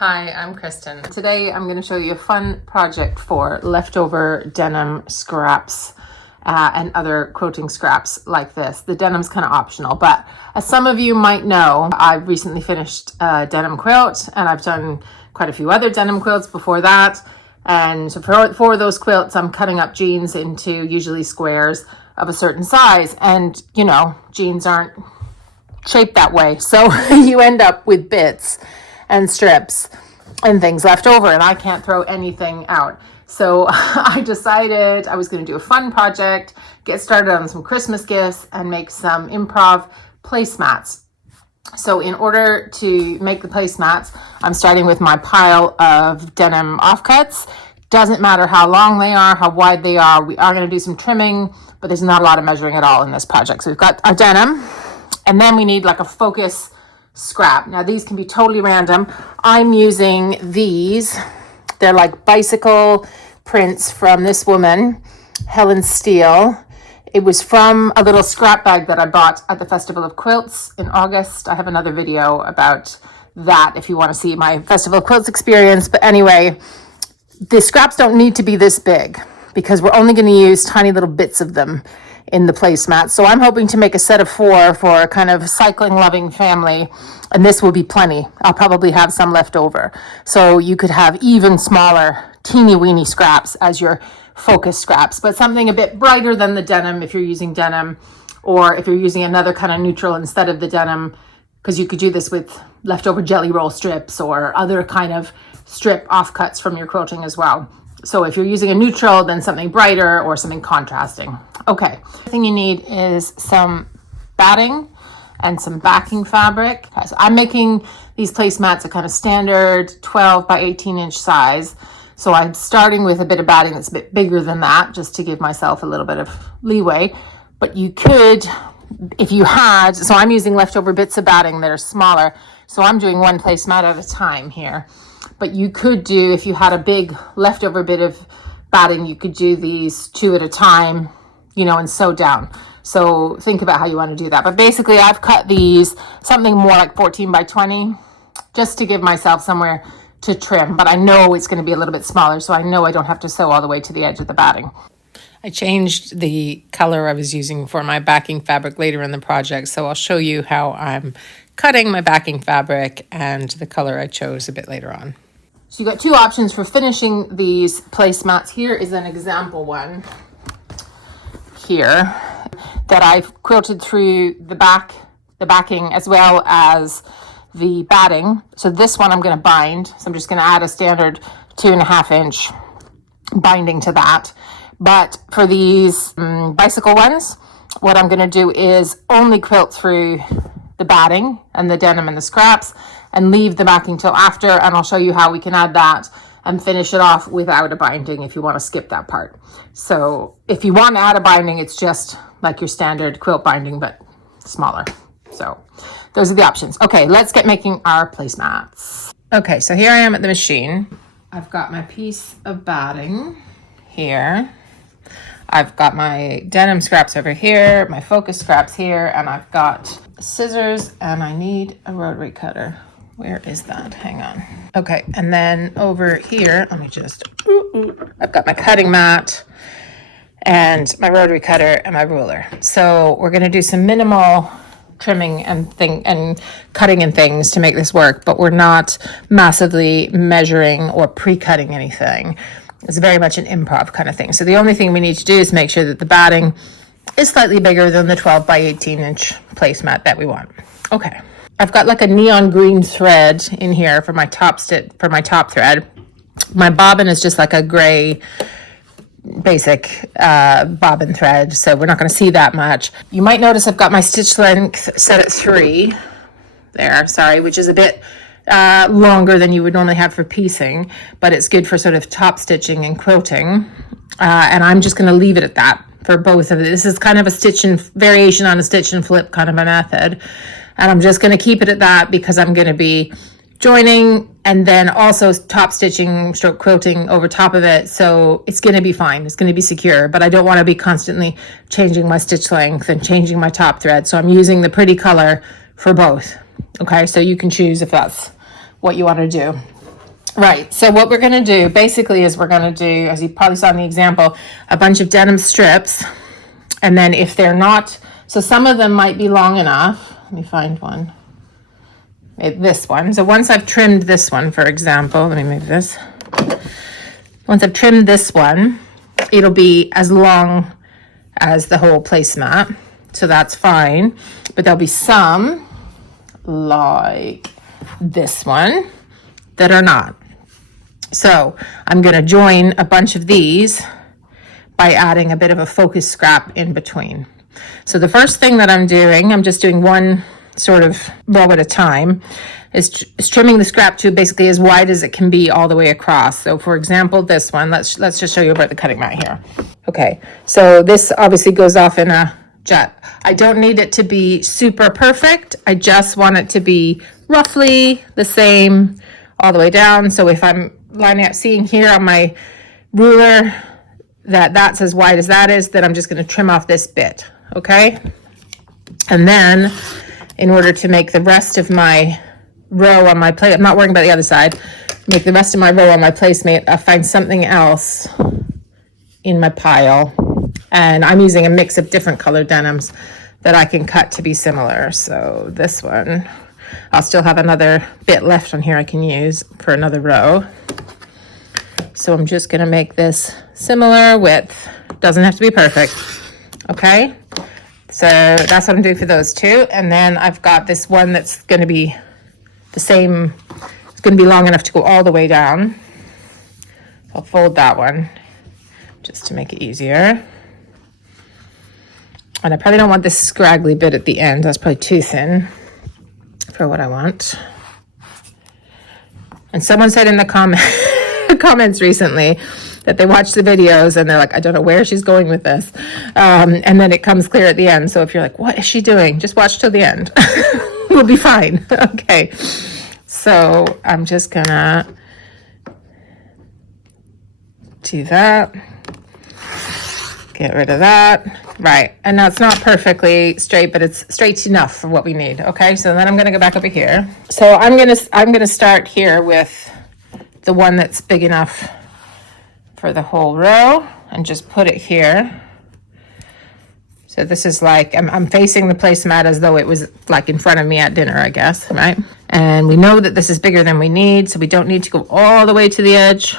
Hi, I'm Kristen. Today I'm going to show you a fun project for leftover denim scraps and other quilting scraps like this. The denim's kind of optional, but as some of you might know, I've recently finished a denim quilt and I've done quite a few other denim quilts before that. And for those quilts, I'm cutting up jeans into usually squares of a certain size. And, you know, jeans aren't shaped that way. So you end up with bits and strips and things left over, and I can't throw anything out. So I decided I was going to do a fun project, get started on some Christmas gifts, and make some improv placemats. So in order to make the placemats, I'm starting with my pile of denim offcuts. Doesn't matter how long they are, how wide they are. We are going to do some trimming, but there's not a lot of measuring at all in this project. So we've got our denim, and then we need like a focus scrap. Now these can be totally random. I'm using these. They're like bicycle prints from this woman, Helen Steele. It was from a little scrap bag that I bought at the Festival of Quilts in August. I have another video about that if you want to see my Festival of Quilts experience. But anyway, the scraps don't need to be this big because we're only going to use tiny little bits of them in the placemat. So I'm hoping to make a set of 4 for a kind of cycling loving family, and this will be plenty. I'll probably have some left over. So you could have even smaller, teeny weeny scraps as your focus scraps, but something a bit brighter than the denim if you're using denim, or if you're using another kind of neutral instead of the denim, because you could do this with leftover jelly roll strips or other kind of strip offcuts from your quilting as well. So if you're using a neutral, then something brighter or something contrasting. Okay, the thing you need is some batting and some backing fabric. Okay, so I'm making these placemats a kind of standard 12 by 18 inch size. So I'm starting with a bit of batting that's a bit bigger than that, just to give myself a little bit of leeway. But you could, if you had, so I'm using leftover bits of batting that are smaller. So I'm doing one placemat at a time here. But you could do, if you had a big leftover bit of batting, you could do these 2 at a time, you know, and sew down. So think about how you want to do that. But basically I've cut these something more like 14 by 20, just to give myself somewhere to trim. But I know it's going to be a little bit smaller, so I know I don't have to sew all the way to the edge of the batting. I changed the color I was using for my backing fabric later in the project, so I'll show you how I'm cutting my backing fabric and the color I chose a bit later on. So you've got 2 options for finishing these placemats. Here is an example one here that I've quilted through the backing as well as the batting. So this one I'm going to bind. So I'm just going to add a standard 2.5 inch binding to that. But for these bicycle ones, what I'm going to do is only quilt through the batting and the denim and the scraps and leave the backing till after, and I'll show you how we can add that and finish it off without a binding if you want to skip that part. So if you want to add a binding, it's just like your standard quilt binding but smaller. So those are the options. Okay, let's get making our placemats. Okay, so here I am at the machine. I've got my piece of batting here. I've got my denim scraps over here, my focus scraps here, and I've got scissors, and I need a rotary cutter. Where is that? Hang on. Okay, and then over here, let me just, I've got my cutting mat and my rotary cutter and my ruler. So we're gonna do some minimal trimming and cutting and things to make this work, but we're not massively measuring or pre-cutting anything. It's very much an improv kind of thing. So the only thing we need to do is make sure that the batting is slightly bigger than the 12 by 18 inch placemat that we want. Okay. I've got like a neon green thread in here for my top thread. My bobbin is just like a gray basic bobbin thread, so we're not going to see that much. You might notice I've got my stitch length set at 3 there, sorry, which is a bit longer than you would normally have for piecing, but it's good for sort of top stitching and quilting. And I'm just going to leave it at that for both of it. This is kind of a stitch and variation on a stitch and flip kind of a method. And I'm just going to keep it at that because I'm going to be joining and then also top stitching stroke quilting over top of it. So it's going to be fine. It's going to be secure, but I don't want to be constantly changing my stitch length and changing my top thread. So I'm using the pretty color for both. Okay, so you can choose if that's what you want to do. Right, so what we're going to do basically is we're going to do, as you probably saw in the example, a bunch of denim strips. And then if they're not, so some of them might be long enough. Let me find one. This one. So once I've trimmed this one, for example, let me move this. Once I've trimmed this one, it'll be as long as the whole placemat. So that's fine. But there'll be some, like this one, that are not. So I'm going to join a bunch of these by adding a bit of a focus scrap in between. So the first thing that I'm doing, I'm just doing one sort of row at a time, is trimming the scrap to basically as wide as it can be all the way across. So for example, this one, let's just show you about the cutting mat here. Okay, so this obviously goes off in a jet. I don't need it to be super perfect. I just want it to be roughly the same all the way down. So if I'm lining up, seeing here on my ruler that that's as wide as that is, then I'm just going to trim off this bit, okay? And then in order to make the rest of my row on my plate, I'm not worrying about the other side, make the rest of my row on my placemat, I'll find something else in my pile. And I'm using a mix of different colored denims that I can cut to be similar. So this one, I'll still have another bit left on here I can use for another row. So I'm just going to make this similar width. Doesn't have to be perfect. Okay. So that's what I'm doing for those two. And then I've got this one that's going to be the same. It's going to be long enough to go all the way down. I'll fold that one just to make it easier. And I probably don't want this scraggly bit at the end. That's probably too thin for what I want. And someone said in the comments recently that they watched the videos and they're like, I don't know where she's going with this. And then it comes clear at the end. So if you're like, what is she doing? Just watch till the end. We'll be fine. Okay. So I'm just gonna do that. Get rid of that. Right. And now it's not perfectly straight, but it's straight enough for what we need. Okay. So then I'm going to go back over here. So I'm going to start here with the one that's big enough for the whole row and just put it here. So this is like, I'm facing the placemat as though it was like in front of me at dinner, I guess. Right. And we know that this is bigger than we need. So we don't need to go all the way to the edge.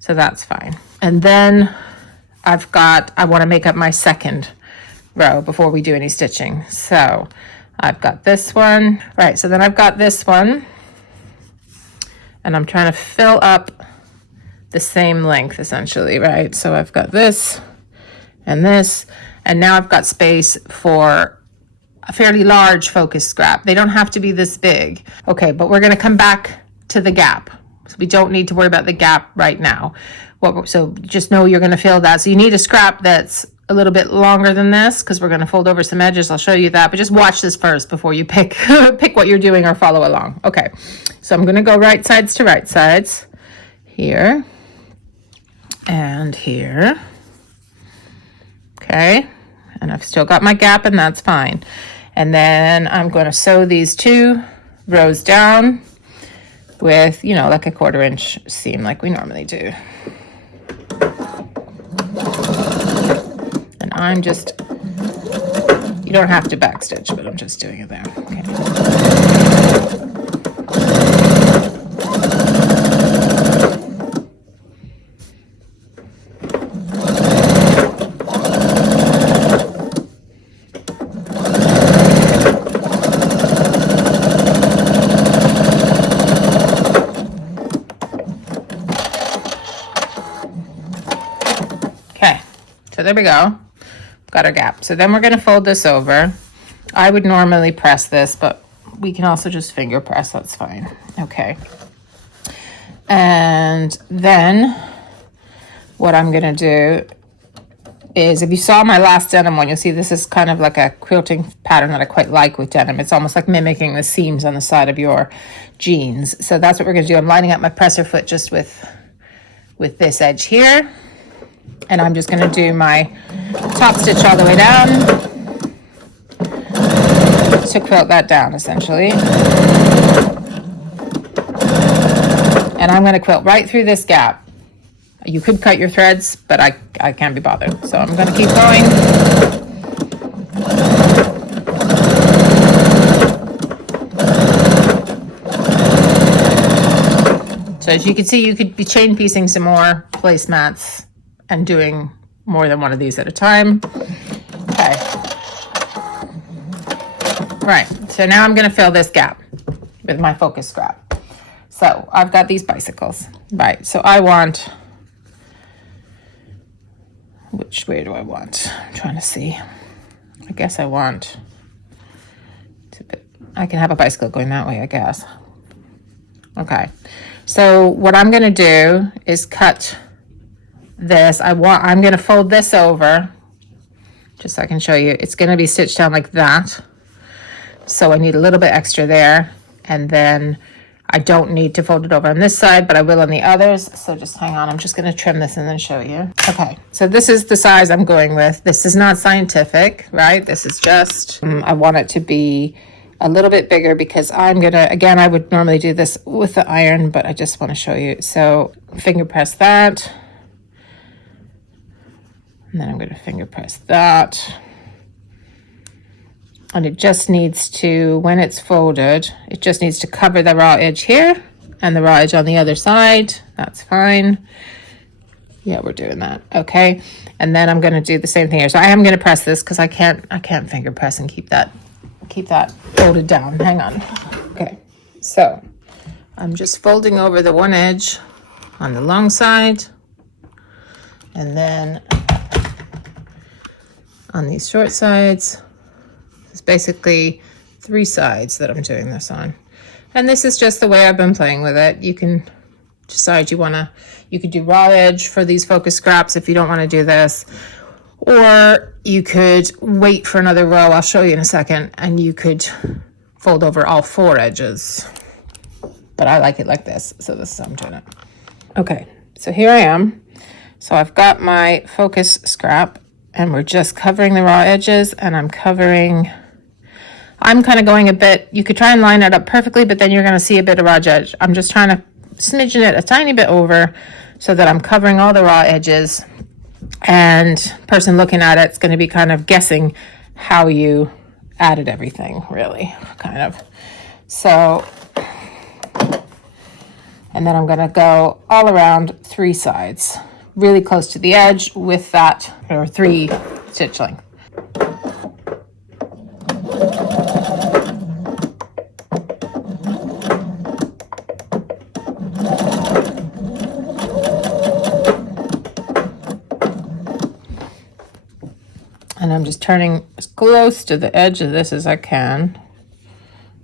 So that's fine. And then I want to make up my second row before we do any stitching. So I've got this one, right? So then I've got this one and I'm trying to fill up the same length essentially, right? So I've got this and this, and now I've got space for a fairly large focus scrap. They don't have to be this big. Okay, but we're going to come back to the gap. So we don't need to worry about the gap right now. So just know you're going to fill that. So you need a scrap that's a little bit longer than this because we're going to fold over some edges. I'll show you that, but just watch this first before you pick what you're doing or follow along. Okay, so I'm going to go right sides to right sides here and here. Okay, and I've still got my gap and that's fine. And then I'm going to sew these two rows down with, you know, like a 1/4 inch seam like we normally do. And I'm just, you don't have to backstitch, but I'm just doing it there. Okay. So there we go. Got our gap. So then we're going to fold this over. I would normally press this, but we can also just finger press. That's fine. Okay. And then what I'm going to do is, if you saw my last denim one, you'll see this is kind of like a quilting pattern that I quite like with denim. It's almost like mimicking the seams on the side of your jeans. So that's what we're going to do. I'm lining up my presser foot just with this edge here. And I'm just going to do my top stitch all the way down to quilt that down essentially. And I'm going to quilt right through this gap. You could cut your threads, but I can't be bothered. So I'm going to keep going. So as you can see, you could be chain piecing some more placemats and doing more than one of these at a time. Okay. Right, so now I'm going to fill this gap with my focus scrap. So I've got these bicycles. Right, so I want, which way do I want? I'm trying to see. I guess I want, I can have a bicycle going that way, I guess. Okay, so what I'm going to do is cut this. I'm going to fold this over, just so I can show you. It's going to be stitched down like that. So I need a little bit extra there. And then I don't need to fold it over on this side, but I will on the others. So just hang on. I'm just going to trim this and then show you. Okay, so this is the size I'm going with. This is not scientific, right? This is just, I want it to be a little bit bigger because I'm going to, again, I would normally do this with the iron, but I just want to show you. So finger press that. And then I'm going to finger press that. And it just needs to, when it's folded, it just needs to cover the raw edge here and the raw edge on the other side. That's fine. Yeah, we're doing that. Okay. And then I'm going to do the same thing here. So I am going to press this because I can't finger press and keep that folded down. Hang on. Okay. So I'm just folding over the one edge on the long side. And then on these short sides, it's basically 3 sides that I'm doing this on. And this is just the way I've been playing with it. You can decide you could do raw edge for these focus scraps if you don't want to do this. Or you could wait for another row, I'll show you in a second, and you could fold over all 4 edges. But I like it like this, so this is how I'm doing it. Okay, so here I am. So I've got my focus scrap, and we're just covering the raw edges, and I'm kind of going a bit, you could try and line it up perfectly, but then you're going to see a bit of raw edge. I'm just trying to smidgen it a tiny bit over so that I'm covering all the raw edges, and person looking at it's going to be kind of guessing how you added everything, really, kind of. So, and then I'm going to go all around 3 sides, really close to the edge with that, or 3 stitch length. And I'm just turning as close to the edge of this as I can,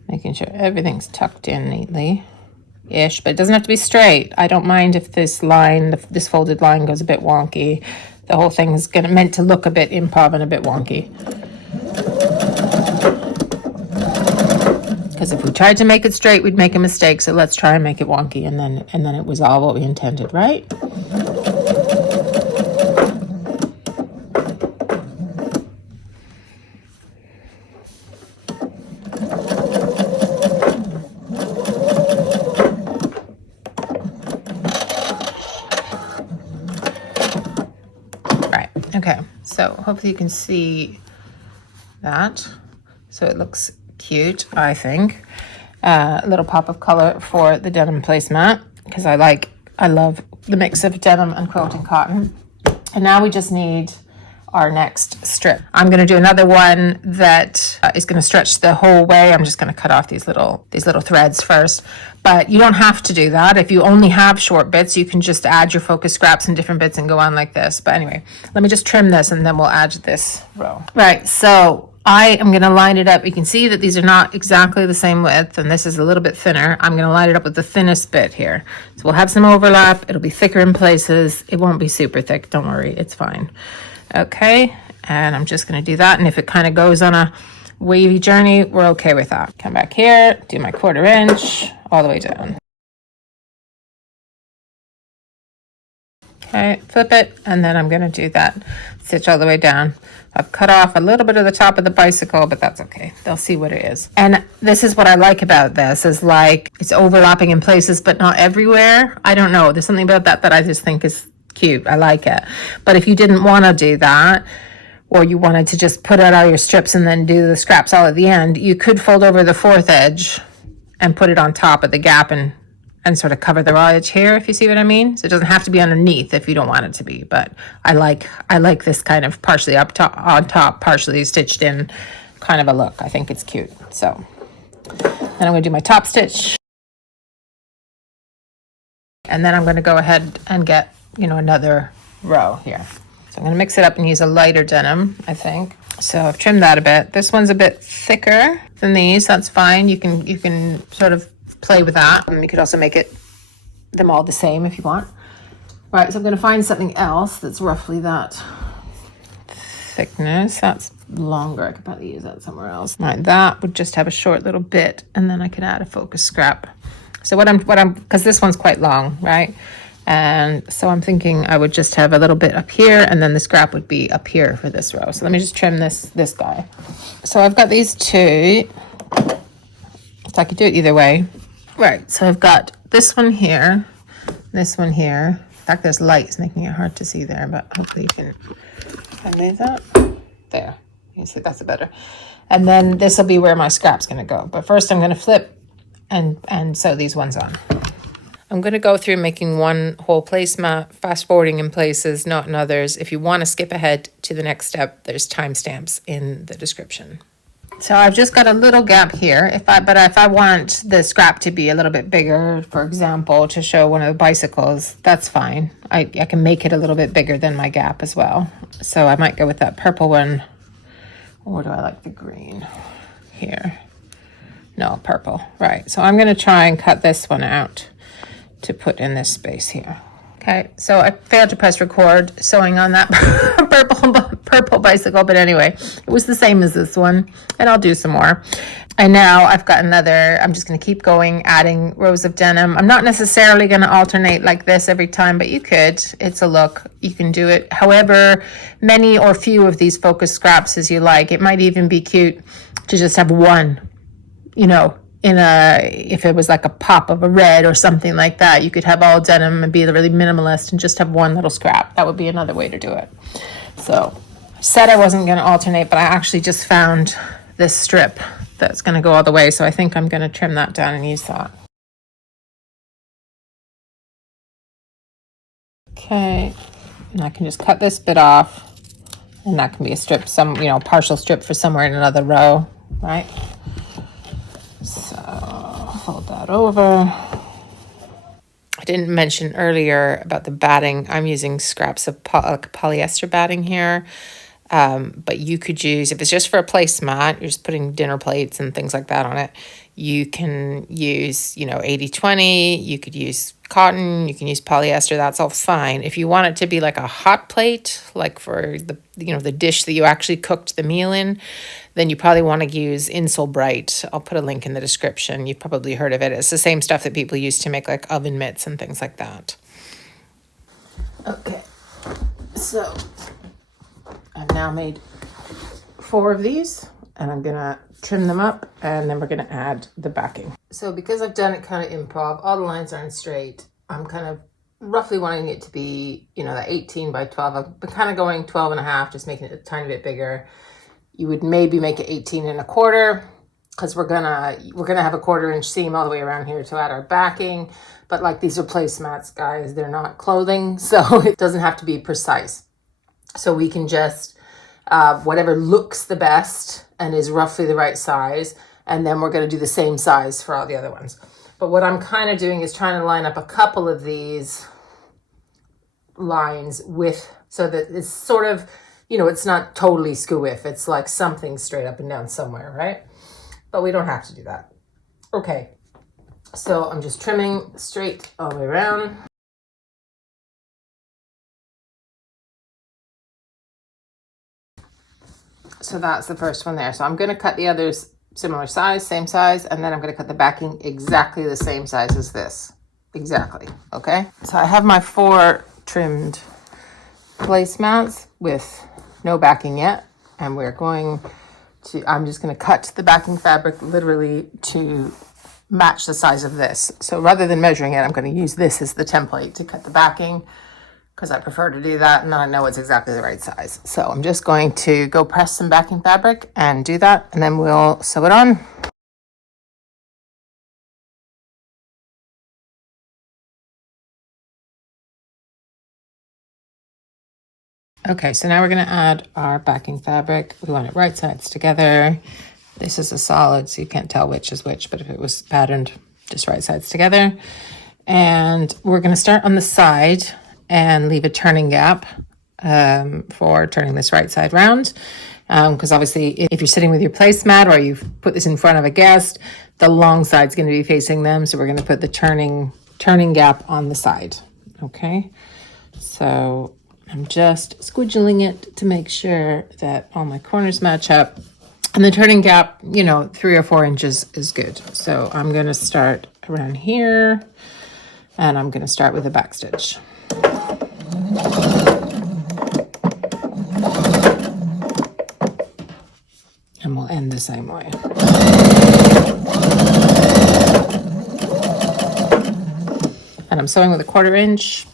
making sure everything's tucked in neatly-ish, but it doesn't have to be straight. I don't mind if this line, this folded line goes a bit wonky. The whole thing is meant to look a bit improv and a bit wonky. Because if we tried to make it straight, we'd make a mistake. So let's try and make it wonky, and then it was all what we intended, right? Okay, so hopefully you can see that. So it looks cute, I think. A little pop of color for the denim placemat because I love the mix of denim and quilting cotton. And now we just need our next strip. I'm going to do another one that is going to stretch the whole way. I'm just going to cut off these little threads first, but you don't have to do that. If you only have short bits, you can just add your focus scraps in different bits and go on like this. But anyway, let me just trim this and then we'll add this row. Right, so I am going to line it up. You can see that these are not exactly the same width, and this is a little bit thinner. I'm going to line it up with the thinnest bit here. So we'll have some overlap. It'll be thicker in places. It won't be super thick. Don't worry, it's fine. Okay, and I'm just going to do that, and if it kind of goes on a wavy journey, we're okay with that. Come back here, do my 1/4 inch all the way down. Okay, flip it, and then I'm gonna do that stitch all the way down. I've cut off a little bit of the top of the bicycle, but that's okay. They'll see what it is. And this is what I like about this, is like it's overlapping in places, but not everywhere. I don't know. There's something about that that I just think is cute. I like it. But if you didn't want to do that, or you wanted to just put out all your strips and then do the scraps all at the end, you could fold over the fourth edge and put it on top of the gap and sort of cover the raw edge here, if you see what I mean. So it doesn't have to be underneath if you don't want it to be, but I like this kind of partially up top, on top, partially stitched in kind of a look. I think it's cute. So then I'm going to do my top stitch, and then I'm going to go ahead and get, you know, another row here. So I'm going to mix it up and use a lighter denim, I think. So I've trimmed that a bit. This one's a bit thicker than these. That's fine. You can sort of play with that. And you could also make them all the same if you want. Right, so I'm going to find something else that's roughly that thickness. That's longer. I could probably use that somewhere else. Right, that would just have a short little bit, and then I could add a focus scrap. So because this one's quite long, right? And so I'm thinking I would just have a little bit up here, and then the scrap would be up here for this row. So let me just trim this guy. So I've got these two. So I could do it either way. Right, so I've got this one here, this one here. In fact, there's lights making it hard to see there, but hopefully you can move that. There, you can see that's better. And then this will be where my scrap's gonna go. But first I'm gonna flip and sew these ones on. I'm gonna go through making one whole placemat, fast forwarding in places, not in others. If you wanna skip ahead to the next step, there's timestamps in the description. So I've just got a little gap here. If I want the scrap to be a little bit bigger, for example, to show one of the bicycles, that's fine. I can make it a little bit bigger than my gap as well. So I might go with that purple one. Or do I like the green here? No, purple. Right. So I'm going to try and cut this one out to put in this space here. Okay, so I failed to press record sewing on that purple bicycle, but anyway, it was the same as this one, and I'll do some more. And now I've got another, I'm just going to keep going, adding rows of denim. I'm not necessarily going to alternate like this every time, but you could. It's a look. You can do it however many or few of these focus scraps as you like. It might even be cute to just have one, you know, if it was like a pop of a red or something like that. You could have all denim and be really minimalist and just have one little scrap. That would be another way to do it. So I said I wasn't going to alternate, but I actually just found this strip that's going to go all the way. So I think I'm going to trim that down and use that. Okay, and I can just cut this bit off, and that can be a strip, partial strip for somewhere in another row, right? So fold that over. I didn't mention earlier about the batting. I'm using scraps of polyester batting here. But you could use, if it's just for a placemat, you're just putting dinner plates and things like that on it. You can use, 80-20. You could use cotton. You can use polyester. That's all fine. If you want it to be like a hot plate, like for the dish that you actually cooked the meal in, then you probably want to use Insole Bright. I'll put a link in the description. You've probably heard of it. It's the same stuff that people use to make like oven mitts and things like that. Okay, so I've now made 4 of these, and I'm gonna trim them up, and then we're gonna add the backing. So because I've done it kind of improv, all the lines aren't straight. I'm kind of roughly wanting it to be, that 18 by 12. I've been kind of going 12 and a half, just making it a tiny bit bigger. You would maybe make it 18 and a quarter, because we're gonna have a 1/4-inch seam all the way around here to add our backing. But like, these are placemats, guys. They're not clothing, so it doesn't have to be precise. So we can just, whatever looks the best and is roughly the right size, and then we're going to do the same size for all the other ones. But what I'm kind of doing is trying to line up a couple of these lines so that it's sort of, it's not totally skew-if. It's like something straight up and down somewhere, right? But we don't have to do that. Okay, so I'm just trimming straight all the way around. So that's the first one there. So I'm going to cut the others similar size, same size, and then I'm going to cut the backing exactly the same size as this. Exactly. Okay. So I have my 4 trimmed placemats with no backing yet. And we're going to, I'm just going to cut the backing fabric literally to match the size of this. So rather than measuring it, I'm going to use this as the template to cut the backing, because I prefer to do that and then I know it's exactly the right size. So I'm just going to go press some backing fabric and do that, and then we'll sew it on. Okay, so now we're going to add our backing fabric. We want it right sides together. This is a solid, so you can't tell which is which, but if it was patterned, just right sides together. And we're going to start on the side and leave a turning gap for turning this right side round. Because obviously if you're sitting with your placemat or you've put this in front of a guest, the long side's going to be facing them. So we're going to put the turning gap on the side. Okay, so I'm just squidgling it to make sure that all my corners match up. And the turning gap, 3 or 4 inches is good. So I'm going to start around here, and I'm going to start with a back stitch. And we'll end the same way. And I'm sewing with a 1/4 inch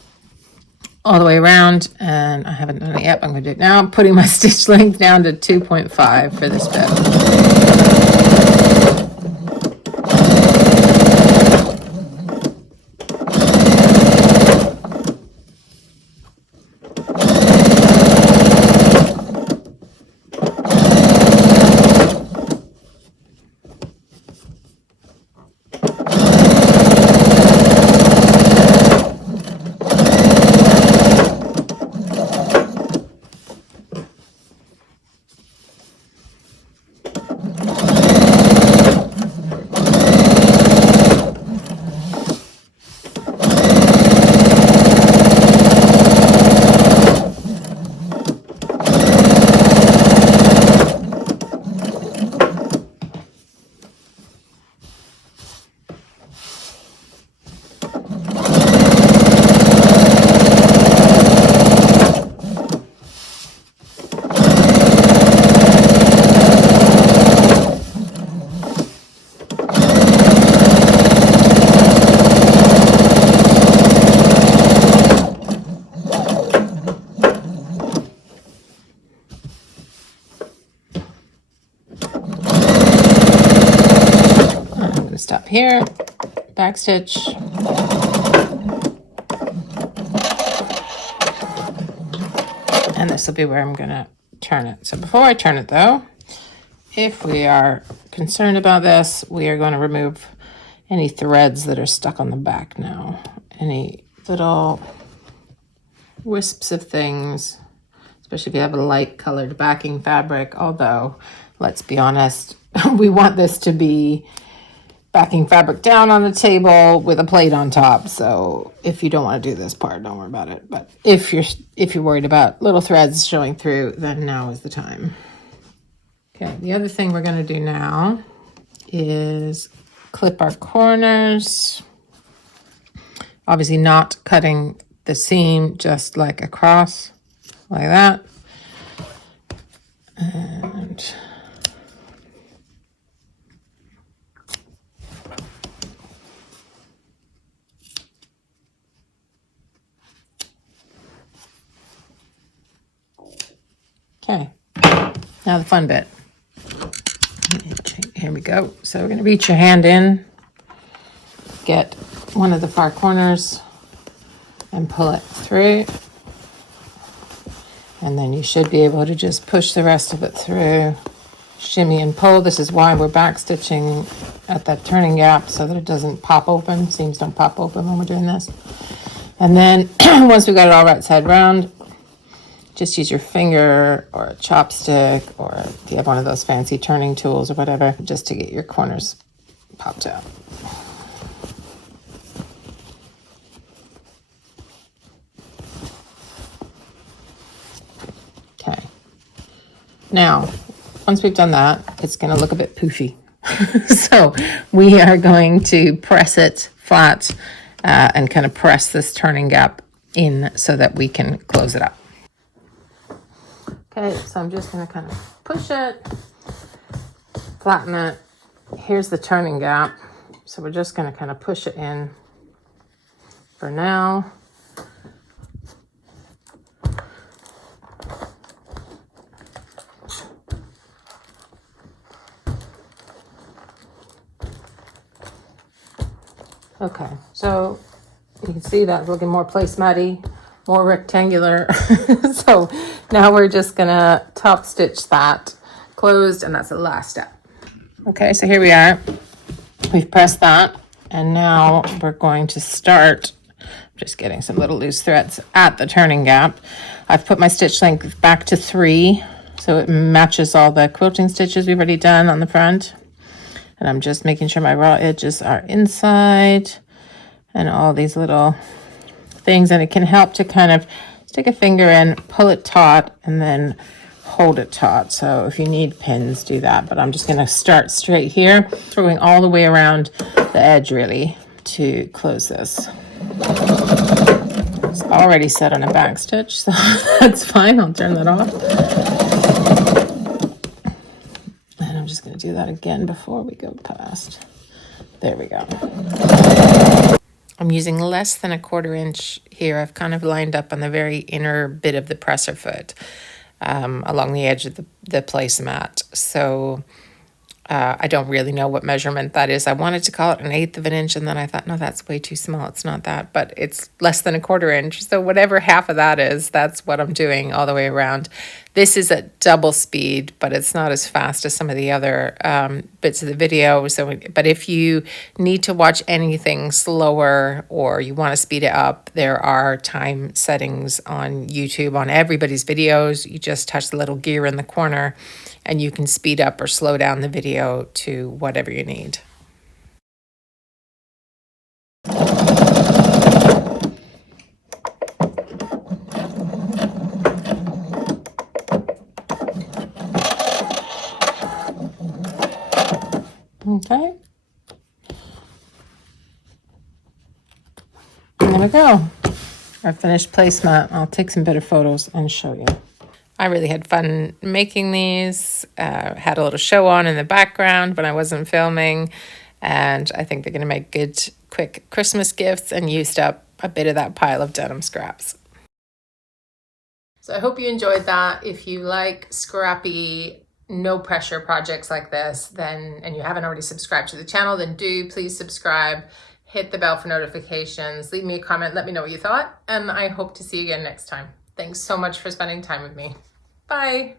all the way around, and I haven't done it yet. I'm going to do it now. I'm putting my stitch length down to 2.5 for this bit. Stop here, back stitch, and this will be where I'm gonna turn it. So before I turn it though, if we are concerned about this, we are going to remove any threads that are stuck on the back now. Any little wisps of things, especially if you have a light colored backing fabric, although let's be honest, we want this to be backing fabric down on the table with a plate on top. So if you don't want to do this part, don't worry about it. But if you're worried about little threads showing through, then now is the time. Okay, the other thing we're going to do now is clip our corners. Obviously not cutting the seam, just like across, like that. And okay, now the fun bit. Here we go. So we're going to reach your hand in, get one of the far corners and pull it through. And then you should be able to just push the rest of it through, shimmy and pull. This is why we're back stitching at that turning gap, so that it doesn't pop open. Seams don't pop open when we're doing this. And then once we've got it all right side round, just use your finger or a chopstick, or if you have one of those fancy turning tools or whatever, just to get your corners popped out. Okay. Now, once we've done that, it's going to look a bit poofy. So we are going to press it flat and kind of press this turning gap in so that we can close it up. Okay, so I'm just gonna kind of push it, flatten it. Here's the turning gap. So we're just gonna kind of push it in for now. Okay, so you can see that's looking more placematty, more rectangular. So now we're just gonna top stitch that closed, and that's the last step. Okay, so here we are. We've pressed that, and now we're going to start just getting some little loose threads at the turning gap. I've put my stitch length back to 3, so it matches all the quilting stitches we've already done on the front. And I'm just making sure my raw edges are inside and all these little things. And it can help to kind of stick a finger in, pull it taut, and then hold it taut. So if you need pins, do that. But I'm just going to start straight here, throwing all the way around the edge really to close this. It's already set on a back stitch, so that's fine. I'll turn that off. I'm just going to do that again before we go past. There we go. I'm using less than a 1/4 inch here. I've kind of lined up on the very inner bit of the presser foot along the edge of the placemat. So I don't really know what measurement that is. I wanted to call it 1/8 of an inch, and then I thought, no, that's way too small. It's not that, but it's less than a 1/4 inch. So whatever half of that is, that's what I'm doing all the way around. This is at double speed, but it's not as fast as some of the other bits of the video. So, but if you need to watch anything slower or you want to speed it up, there are time settings on YouTube on everybody's videos. You just touch the little gear in the corner and you can speed up or slow down the video to whatever you need. Okay. And there we go. Our finished placemat. I'll take some better photos and show you. I really had fun making these. Had a little show on in the background when I wasn't filming. And I think they're going to make good, quick Christmas gifts, and used up a bit of that pile of denim scraps. So I hope you enjoyed that. If you like scrappy, no pressure projects like this, then, and you haven't already subscribed to the channel, then do please subscribe, hit the bell for notifications, leave me a comment, let me know what you thought, and I hope to see you again next time. Thanks so much for spending time with me. Bye.